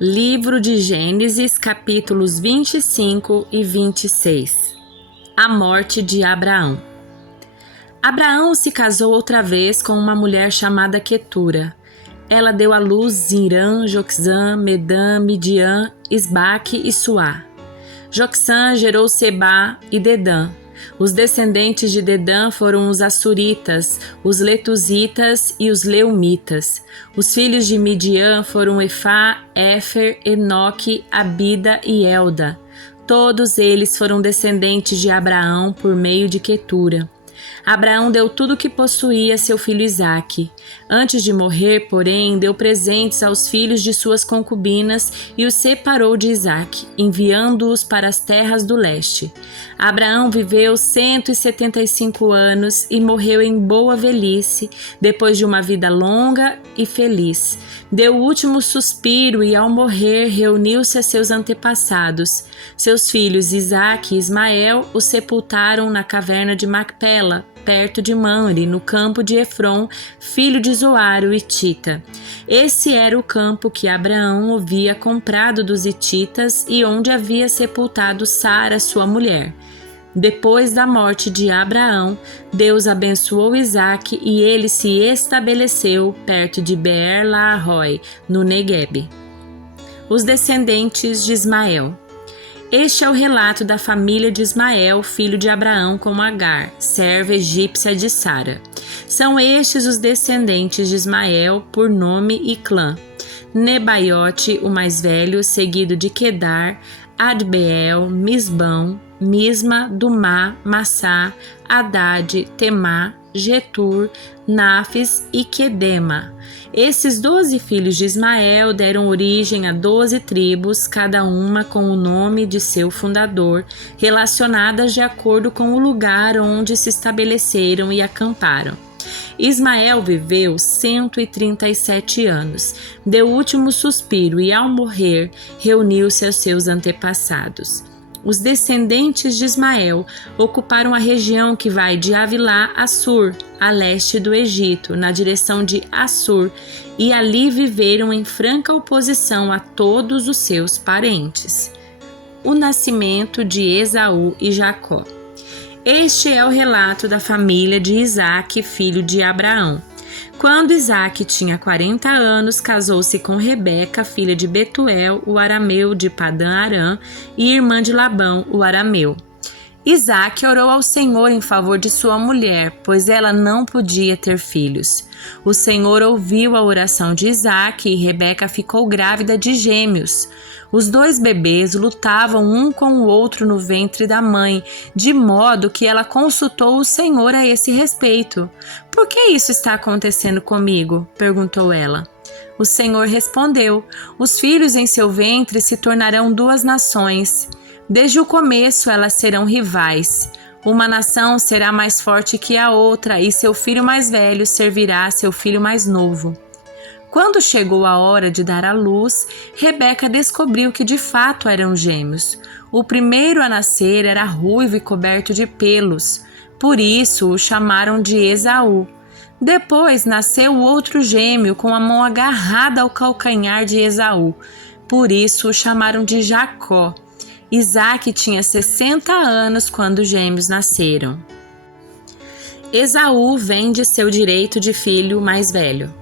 Livro de Gênesis, capítulos 25 e 26. A morte de Abraão. Abraão se casou outra vez com uma mulher chamada Quetura. Ela deu à luz Irã, Joxã, Medã, Midian, Isbaque e Suá. Joxã gerou Sebá e Dedã. Os descendentes de Dedã foram os Assuritas, os Letuzitas e os Leumitas. Os filhos de Midian foram Efá, Éfer, Enoque, Abida e Elda. Todos eles foram descendentes de Abraão por meio de Quetura. Abraão deu tudo o que possuía a seu filho Isaque. Antes de morrer, porém, deu presentes aos filhos de suas concubinas e os separou de Isaque, enviando-os para as terras do leste. Abraão viveu 175 anos e morreu em boa velhice, depois de uma vida longa e feliz. Deu o último suspiro e, ao morrer, reuniu-se a seus antepassados. Seus filhos Isaque e Ismael o sepultaram na caverna de Macpela, perto de Mamre, no campo de Efron, filho de Zoar, o Hitita. Esse era o campo que Abraão havia comprado dos hititas e onde havia sepultado Sara, sua mulher. Depois da morte de Abraão, Deus abençoou Isaque e ele se estabeleceu perto de Beer-Lahai, no Neguebe. Os descendentes de Ismael. Este é o relato da família de Ismael, filho de Abraão, com Agar, serva egípcia de Sara. São estes os descendentes de Ismael por nome e clã: Nebaiote, o mais velho, seguido de Quedar, Adbeel, Misbão, Misma, Dumá, Massá, Haddad, Temá, Getur, Nafis e Quedema. Esses 12 filhos de Ismael deram origem a 12 tribos, cada uma com o nome de seu fundador, relacionadas de acordo com o lugar onde se estabeleceram e acamparam. Ismael viveu 137 anos, deu o último suspiro e, ao morrer, reuniu-se a seus antepassados. Os descendentes de Ismael ocuparam a região que vai de Avilá a Sur, a leste do Egito, na direção de Assur, e ali viveram em franca oposição a todos os seus parentes. O nascimento de Esaú e Jacó. Este é o relato da família de Isaque, filho de Abraão. Quando Isaque tinha 40 anos, casou-se com Rebeca, filha de Betuel, o arameu de Padã-Arã, e irmã de Labão, o arameu. Isaque orou ao Senhor em favor de sua mulher, pois ela não podia ter filhos. O Senhor ouviu a oração de Isaque e Rebeca ficou grávida de gêmeos. Os dois bebês lutavam um com o outro no ventre da mãe, de modo que ela consultou o Senhor a esse respeito. "Por que isso está acontecendo comigo?" perguntou ela. O Senhor respondeu: "Os filhos em seu ventre se tornarão duas nações. Desde o começo elas serão rivais. Uma nação será mais forte que a outra e seu filho mais velho servirá a seu filho mais novo." Quando chegou a hora de dar à luz, Rebeca descobriu que de fato eram gêmeos. O primeiro a nascer era ruivo e coberto de pelos, por isso o chamaram de Esaú. Depois nasceu o outro gêmeo com a mão agarrada ao calcanhar de Esaú, por isso o chamaram de Jacó. Isaque tinha 60 anos quando os gêmeos nasceram. Esaú vende seu direito de filho mais velho.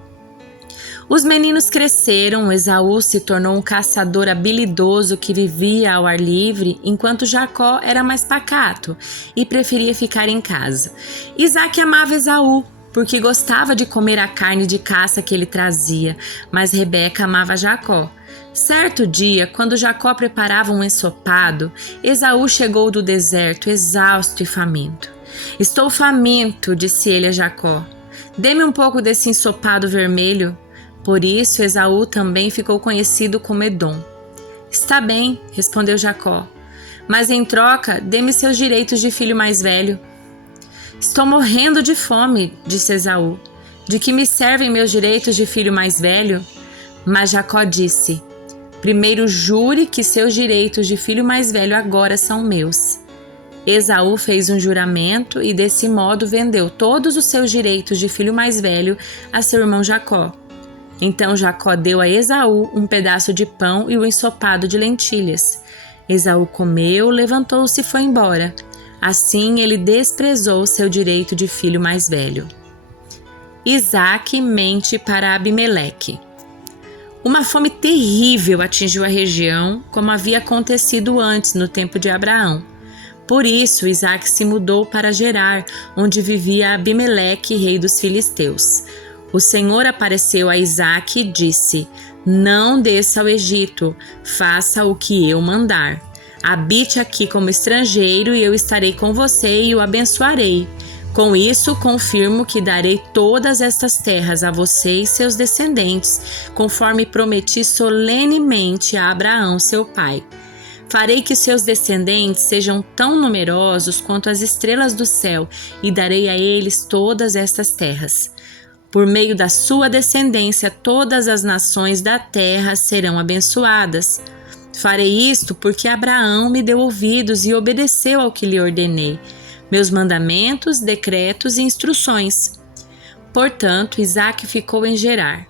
Os meninos cresceram, Esaú se tornou um caçador habilidoso que vivia ao ar livre, enquanto Jacó era mais pacato e preferia ficar em casa. Isaque amava Esaú, porque gostava de comer a carne de caça que ele trazia, mas Rebeca amava Jacó. Certo dia, quando Jacó preparava um ensopado, Esaú chegou do deserto, exausto e faminto. "Estou faminto", disse ele a Jacó. "Dê-me um pouco desse ensopado vermelho." Por isso, Esaú também ficou conhecido como Edom. "Está bem", respondeu Jacó, "mas em troca, dê-me seus direitos de filho mais velho." "Estou morrendo de fome", disse Esaú. "De que me servem meus direitos de filho mais velho?" Mas Jacó disse: "Primeiro jure que seus direitos de filho mais velho agora são meus." Esaú fez um juramento e desse modo vendeu todos os seus direitos de filho mais velho a seu irmão Jacó. Então Jacó deu a Esaú um pedaço de pão e o ensopado de lentilhas. Esaú comeu, levantou-se e foi embora. Assim ele desprezou seu direito de filho mais velho. Isaque mente para Abimeleque. Uma fome terrível atingiu a região, como havia acontecido antes no tempo de Abraão. Por isso, Isaque se mudou para Gerar, onde vivia Abimeleque, rei dos filisteus. O Senhor apareceu a Isaque e disse: Não desça ao Egito, faça o que eu mandar. Habite aqui como estrangeiro e eu estarei com você e o abençoarei. Com isso, confirmo que darei todas estas terras a você e seus descendentes, conforme prometi solenemente a Abraão, seu pai. Farei que seus descendentes sejam tão numerosos quanto as estrelas do céu e darei a eles todas estas terras. Por meio da sua descendência, todas as nações da terra serão abençoadas. Farei isto porque Abraão me deu ouvidos e obedeceu ao que lhe ordenei, meus mandamentos, decretos e instruções. Portanto, Isaque ficou em Gerar.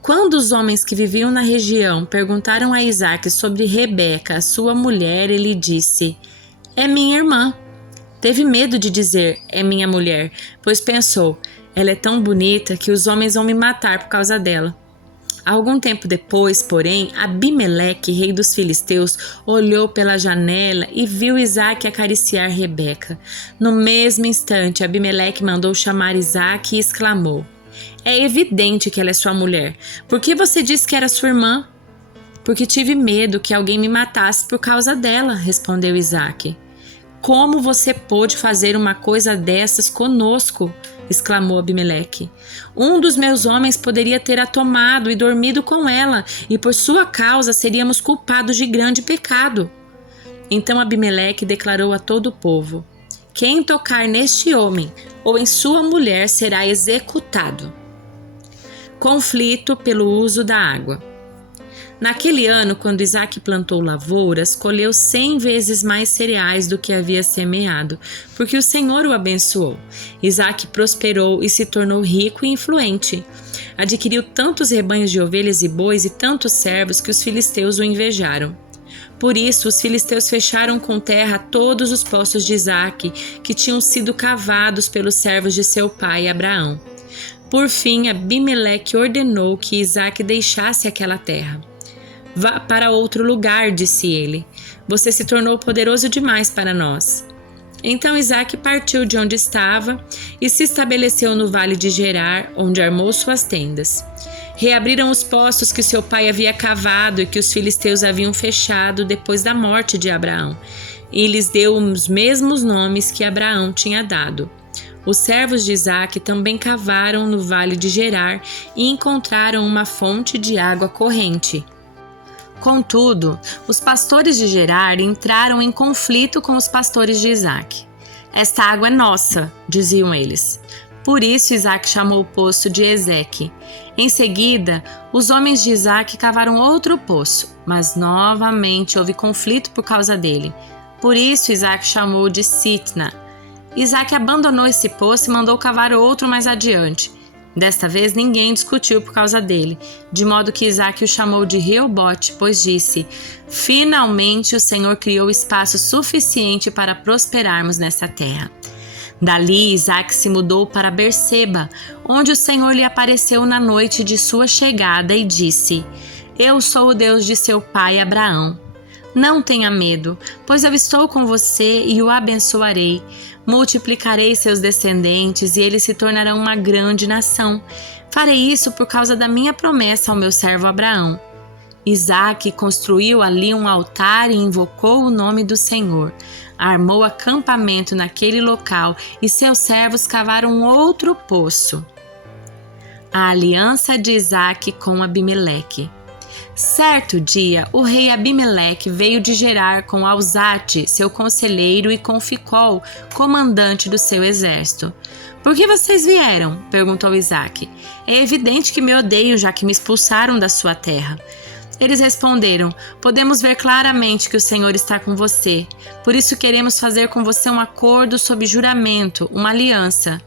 Quando os homens que viviam na região perguntaram a Isaque sobre Rebeca, sua mulher, ele disse: É minha irmã. Teve medo de dizer: É minha mulher, pois pensou: Ela é tão bonita que os homens vão me matar por causa dela. Algum tempo depois, porém, Abimeleque, rei dos filisteus, olhou pela janela e viu Isaque acariciar Rebeca. No mesmo instante, Abimeleque mandou chamar Isaque e exclamou: É evidente que ela é sua mulher. Por que você disse que era sua irmã? Porque tive medo que alguém me matasse por causa dela, respondeu Isaque. Como você pôde fazer uma coisa dessas conosco? Exclamou Abimeleque. Um dos meus homens poderia ter a tomado e dormido com ela, e por sua causa seríamos culpados de grande pecado. Então Abimeleque declarou a todo o povo: Quem tocar neste homem ou em sua mulher será executado. Conflito pelo uso da água. Naquele ano, quando Isaque plantou lavouras, colheu 100 vezes mais cereais do que havia semeado, porque o Senhor o abençoou. Isaque prosperou e se tornou rico e influente. Adquiriu tantos rebanhos de ovelhas e bois e tantos servos que os filisteus o invejaram. Por isso, os filisteus fecharam com terra todos os poços de Isaque, que tinham sido cavados pelos servos de seu pai Abraão. Por fim, Abimeleque ordenou que Isaque deixasse aquela terra. Vá para outro lugar, disse ele. Você se tornou poderoso demais para nós. Então Isaque partiu de onde estava e se estabeleceu no vale de Gerar, onde armou suas tendas. Reabriram os poços que seu pai havia cavado e que os filisteus haviam fechado depois da morte de Abraão, e lhes deu os mesmos nomes que Abraão tinha dado. Os servos de Isaque também cavaram no vale de Gerar e encontraram uma fonte de água corrente. Contudo, os pastores de Gerar entraram em conflito com os pastores de Isaque. Esta água é nossa, diziam eles. Por isso Isaque chamou o poço de Ezeque. Em seguida, os homens de Isaque cavaram outro poço, mas novamente houve conflito por causa dele. Por isso Isaque chamou de Sitna. Isaque abandonou esse poço e mandou cavar outro mais adiante. Desta vez ninguém discutiu por causa dele, de modo que Isaque o chamou de Reobote, pois disse: Finalmente o Senhor criou espaço suficiente para prosperarmos nessa terra. Dali Isaque se mudou para Berseba, onde o Senhor lhe apareceu na noite de sua chegada e disse: Eu sou o Deus de seu pai Abraão. Não tenha medo, pois eu estou com você e o abençoarei. Multiplicarei seus descendentes e eles se tornarão uma grande nação. Farei isso por causa da minha promessa ao meu servo Abraão. Isaque construiu ali um altar e invocou o nome do Senhor. Armou acampamento naquele local e seus servos cavaram outro poço. A aliança de Isaque com Abimeleque. Certo dia, o rei Abimeleque veio de Gerar com Alzate, seu conselheiro, e com Ficol, comandante do seu exército. Por que vocês vieram? Perguntou Isaque. É evidente que me odeiam, já que me expulsaram da sua terra. Eles responderam: podemos ver claramente que o Senhor está com você. Por isso queremos fazer com você um acordo sob juramento, uma aliança.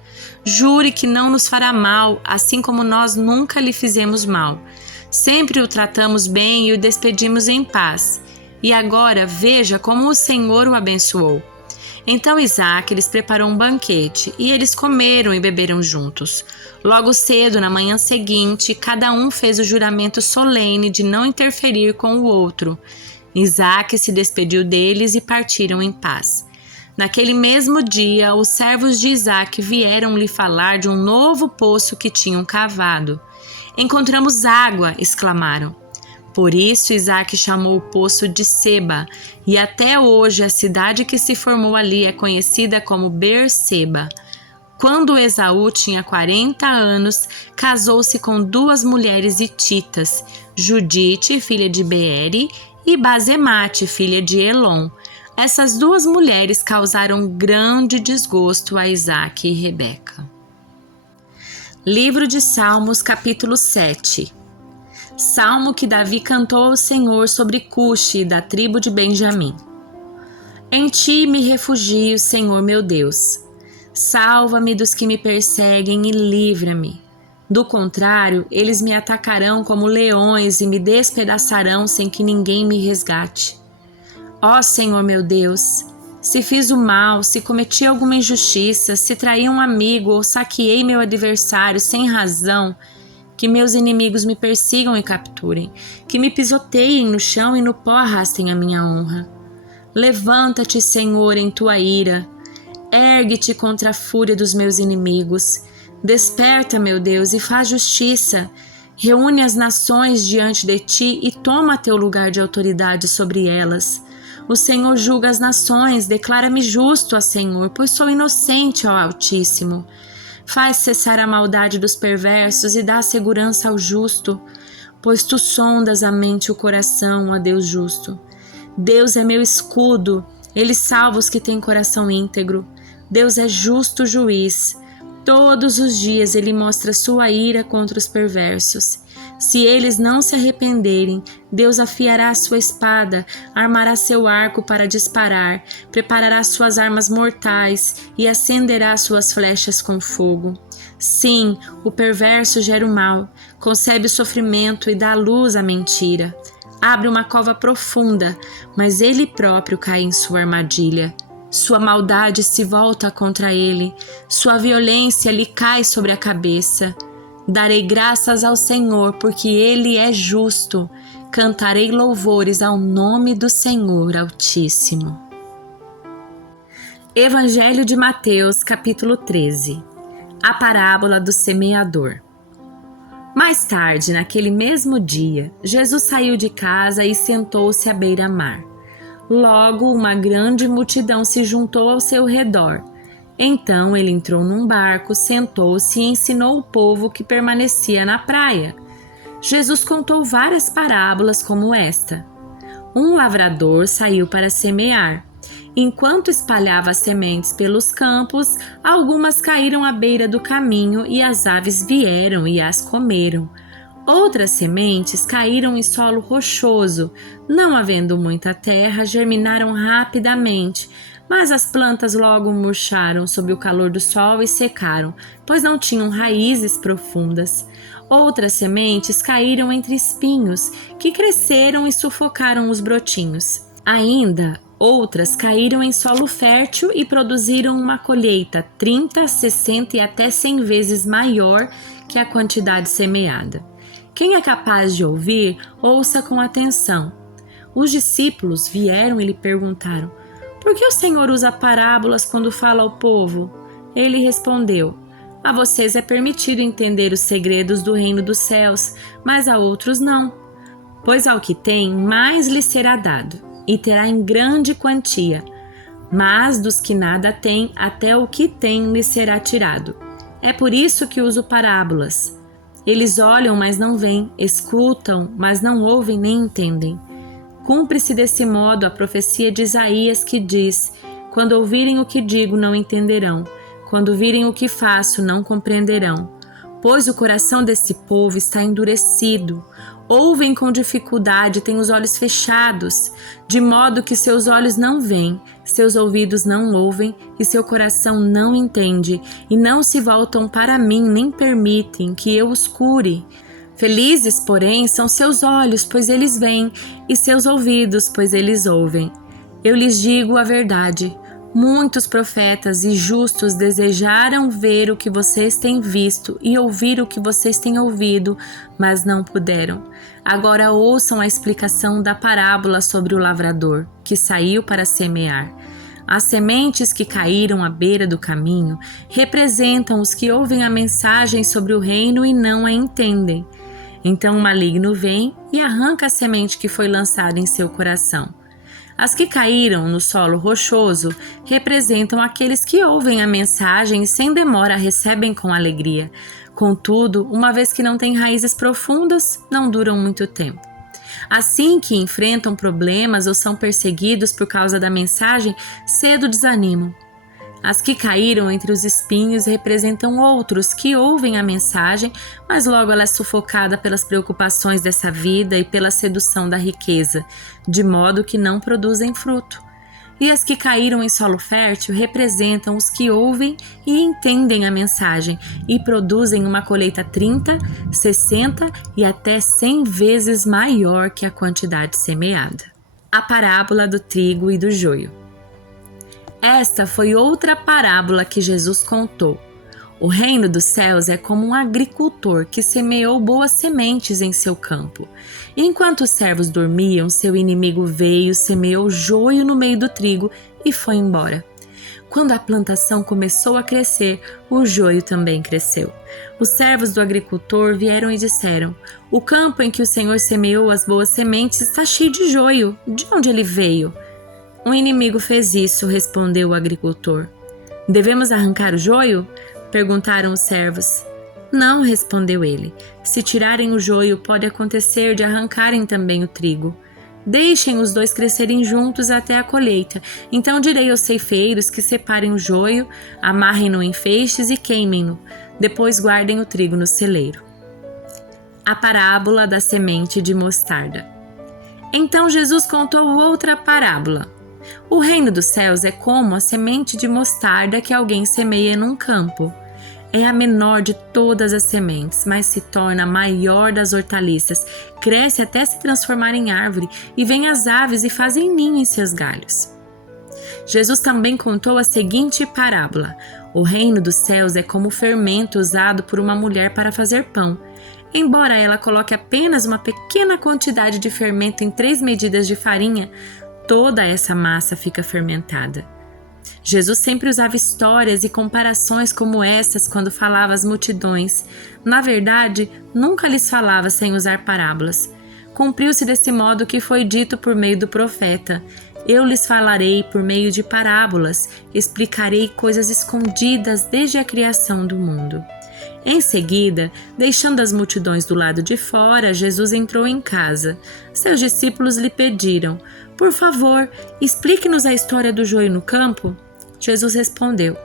Jure que não nos fará mal, assim como nós nunca lhe fizemos mal. Sempre o tratamos bem e o despedimos em paz. E agora veja como o Senhor o abençoou. Então Isaque lhes preparou um banquete, e eles comeram e beberam juntos. Logo cedo, na manhã seguinte, cada um fez o juramento solene de não interferir com o outro. Isaque se despediu deles e partiram em paz. Naquele mesmo dia, os servos de Isaque vieram lhe falar de um novo poço que tinham cavado. Encontramos água, exclamaram. Por isso Isaque chamou o poço de Seba, e até hoje a cidade que se formou ali é conhecida como Beer-seba. Quando Esaú tinha 40 anos, casou-se com 2 mulheres hititas, Judite, filha de Beeri, e Basemate, filha de Elon. Essas 2 mulheres causaram grande desgosto a Isaque e Rebeca. Livro de Salmos, capítulo 7. Salmo que Davi cantou ao Senhor sobre Cuxi, da tribo de Benjamim. Em ti me refugio, Senhor meu Deus. Salva-me dos que me perseguem e livra-me. Do contrário, eles me atacarão como leões e me despedaçarão sem que ninguém me resgate. Ó Senhor meu Deus, se fiz o mal, se cometi alguma injustiça, se traí um amigo ou saqueei meu adversário sem razão, que meus inimigos me persigam e capturem, que me pisoteiem no chão e no pó arrastem a minha honra. Levanta-te, Senhor, em tua ira. Ergue-te contra a fúria dos meus inimigos. Desperta, meu Deus, e faz justiça. Reúne as nações diante de ti e toma teu lugar de autoridade sobre elas. O Senhor julga as nações, declara-me justo, ó Senhor, pois sou inocente, ó Altíssimo. Faz cessar a maldade dos perversos e dá segurança ao justo, pois tu sondas a mente e o coração, ó Deus justo. Deus é meu escudo, ele salva os que têm coração íntegro. Deus é justo juiz. Todos os dias ele mostra sua ira contra os perversos. Se eles não se arrependerem, Deus afiará sua espada, armará seu arco para disparar, preparará suas armas mortais e acenderá suas flechas com fogo. Sim, o perverso gera o mal, concebe o sofrimento e dá luz à mentira. Abre uma cova profunda, mas ele próprio cai em sua armadilha. Sua maldade se volta contra ele, sua violência lhe cai sobre a cabeça. Darei graças ao Senhor, porque ele é justo. Cantarei louvores ao nome do Senhor Altíssimo. Evangelho de Mateus, capítulo 13. A parábola do semeador. Mais tarde, naquele mesmo dia, Jesus saiu de casa e sentou-se à beira-mar. Logo, uma grande multidão se juntou ao seu redor. Então ele entrou num barco, sentou-se e ensinou o povo que permanecia na praia. Jesus contou várias parábolas como esta. Um lavrador saiu para semear. Enquanto espalhava as sementes pelos campos, algumas caíram à beira do caminho e as aves vieram e as comeram. Outras sementes caíram em solo rochoso. Não havendo muita terra, germinaram rapidamente, mas as plantas logo murcharam sob o calor do sol e secaram, pois não tinham raízes profundas. Outras sementes caíram entre espinhos, que cresceram e sufocaram os brotinhos. Ainda outras caíram em solo fértil e produziram uma colheita 30, 60 e até 100 vezes maior que a quantidade semeada. Quem é capaz de ouvir, ouça com atenção. Os discípulos vieram e lhe perguntaram: por que o Senhor usa parábolas quando fala ao povo? Ele respondeu: a vocês é permitido entender os segredos do reino dos céus, mas a outros não. Pois ao que tem, mais lhe será dado, e terá em grande quantia. Mas dos que nada têm, até o que tem lhe será tirado. É por isso que uso parábolas. Eles olham, mas não veem, escutam, mas não ouvem nem entendem. Cumpre-se desse modo a profecia de Isaías que diz: quando ouvirem o que digo, não entenderão. Quando virem o que faço, não compreenderão. Pois o coração desse povo está endurecido. Ouvem com dificuldade, têm os olhos fechados, de modo que seus olhos não veem, seus ouvidos não ouvem e seu coração não entende, e não se voltam para mim, nem permitem que eu os cure. Felizes, porém, são seus olhos, pois eles veem, e seus ouvidos, pois eles ouvem. Eu lhes digo a verdade. Muitos profetas e justos desejaram ver o que vocês têm visto e ouvir o que vocês têm ouvido, mas não puderam. Agora ouçam a explicação da parábola sobre o lavrador, que saiu para semear. As sementes que caíram à beira do caminho representam os que ouvem a mensagem sobre o reino e não a entendem. Então o maligno vem e arranca a semente que foi lançada em seu coração. As que caíram no solo rochoso representam aqueles que ouvem a mensagem e sem demora a recebem com alegria. Contudo, uma vez que não têm raízes profundas, não duram muito tempo. Assim que enfrentam problemas ou são perseguidos por causa da mensagem, cedo desanimam. As que caíram entre os espinhos representam outros que ouvem a mensagem, mas logo ela é sufocada pelas preocupações dessa vida e pela sedução da riqueza, de modo que não produzem fruto. E as que caíram em solo fértil representam os que ouvem e entendem a mensagem e produzem uma colheita 30, 60 e até 100 vezes maior que a quantidade semeada. A parábola do trigo e do joio. Esta foi outra parábola que Jesus contou. O reino dos céus é como um agricultor que semeou boas sementes em seu campo. Enquanto os servos dormiam, seu inimigo veio, semeou joio no meio do trigo e foi embora. Quando a plantação começou a crescer, o joio também cresceu. Os servos do agricultor vieram e disseram: "O campo em que o Senhor semeou as boas sementes está cheio de joio. De onde ele veio?" "Um inimigo fez isso", respondeu o agricultor. "Devemos arrancar o joio?" perguntaram os servos. "Não", respondeu ele. "Se tirarem o joio, pode acontecer de arrancarem também o trigo. Deixem os dois crescerem juntos até a colheita. Então direi aos ceifeiros que separem o joio, amarrem-no em feixes e queimem-no. Depois guardem o trigo no celeiro." A parábola da semente de mostarda. Então Jesus contou outra parábola. O reino dos céus é como a semente de mostarda que alguém semeia num campo. É a menor de todas as sementes, mas se torna a maior das hortaliças, cresce até se transformar em árvore, e vêm as aves e fazem ninho em seus galhos. Jesus também contou a seguinte parábola. O reino dos céus é como o fermento usado por uma mulher para fazer pão. Embora ela coloque apenas uma pequena quantidade de fermento em 3 medidas de farinha, toda essa massa fica fermentada. Jesus sempre usava histórias e comparações como essas quando falava às multidões. Na verdade, nunca lhes falava sem usar parábolas. Cumpriu-se desse modo o que foi dito por meio do profeta: "Eu lhes falarei por meio de parábolas, explicarei coisas escondidas desde a criação do mundo." Em seguida, deixando as multidões do lado de fora, Jesus entrou em casa. Seus discípulos lhe pediram: "Por favor, explique-nos a história do joio no campo." Jesus respondeu: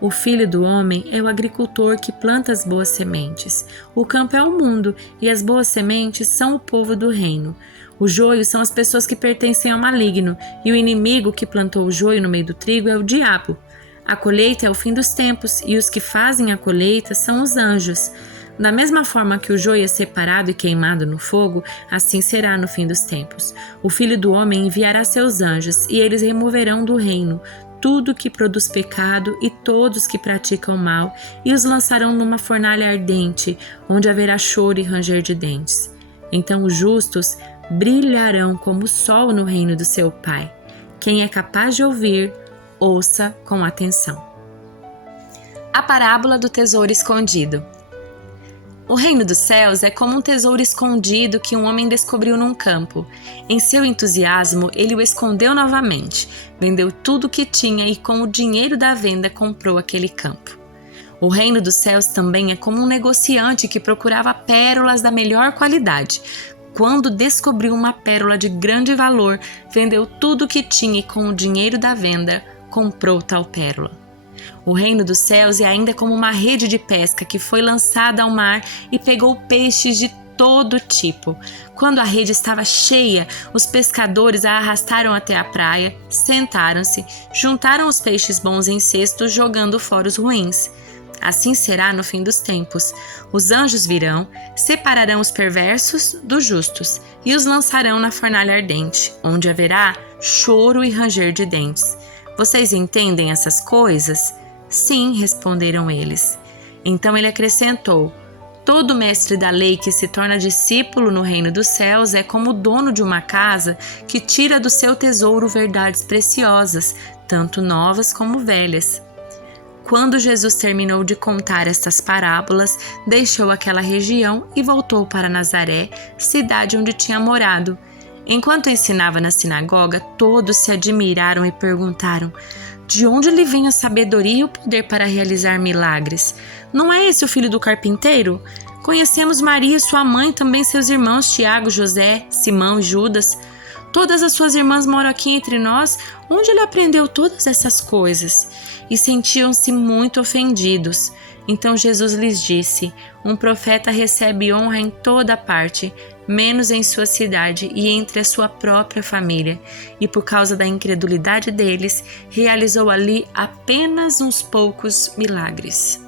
"O Filho do Homem é o agricultor que planta as boas sementes. O campo é o mundo, e as boas sementes são o povo do reino. O joio são as pessoas que pertencem ao maligno, e o inimigo que plantou o joio no meio do trigo é o diabo. A colheita é o fim dos tempos, e os que fazem a colheita são os anjos. Da mesma forma que o joio é separado e queimado no fogo, assim será no fim dos tempos. O Filho do Homem enviará seus anjos, e eles removerão do reino tudo que produz pecado e todos que praticam mal, e os lançarão numa fornalha ardente, onde haverá choro e ranger de dentes. Então os justos brilharão como o sol no reino do seu Pai. Quem é capaz de ouvir, ouça com atenção." A parábola do tesouro escondido. O reino dos céus é como um tesouro escondido que um homem descobriu num campo. Em seu entusiasmo, ele o escondeu novamente, vendeu tudo o que tinha e com o dinheiro da venda comprou aquele campo. O reino dos céus também é como um negociante que procurava pérolas da melhor qualidade. Quando descobriu uma pérola de grande valor, vendeu tudo o que tinha e com o dinheiro da venda comprou tal pérola. O reino dos céus é ainda como uma rede de pesca que foi lançada ao mar e pegou peixes de todo tipo. Quando a rede estava cheia, os pescadores a arrastaram até a praia, sentaram-se, juntaram os peixes bons em cestos, jogando fora os ruins. Assim será no fim dos tempos. Os anjos virão, separarão os perversos dos justos e os lançarão na fornalha ardente, onde haverá choro e ranger de dentes. Vocês entendem essas coisas? Sim, responderam eles. Então ele acrescentou: todo mestre da lei que se torna discípulo no reino dos céus é como o dono de uma casa que tira do seu tesouro verdades preciosas, tanto novas como velhas. Quando Jesus terminou de contar estas parábolas, deixou aquela região e voltou para Nazaré, cidade onde tinha morado. Enquanto ensinava na sinagoga, todos se admiraram e perguntaram: de onde lhe vem a sabedoria e o poder para realizar milagres? Não é esse o filho do carpinteiro? Conhecemos Maria, sua mãe, também seus irmãos Tiago, José, Simão e Judas. Todas as suas irmãs moram aqui entre nós. Onde ele aprendeu todas essas coisas? E sentiam-se muito ofendidos. Então Jesus lhes disse: um profeta recebe honra em toda parte, menos em sua cidade e entre a sua própria família. E por causa da incredulidade deles, realizou ali apenas uns poucos milagres.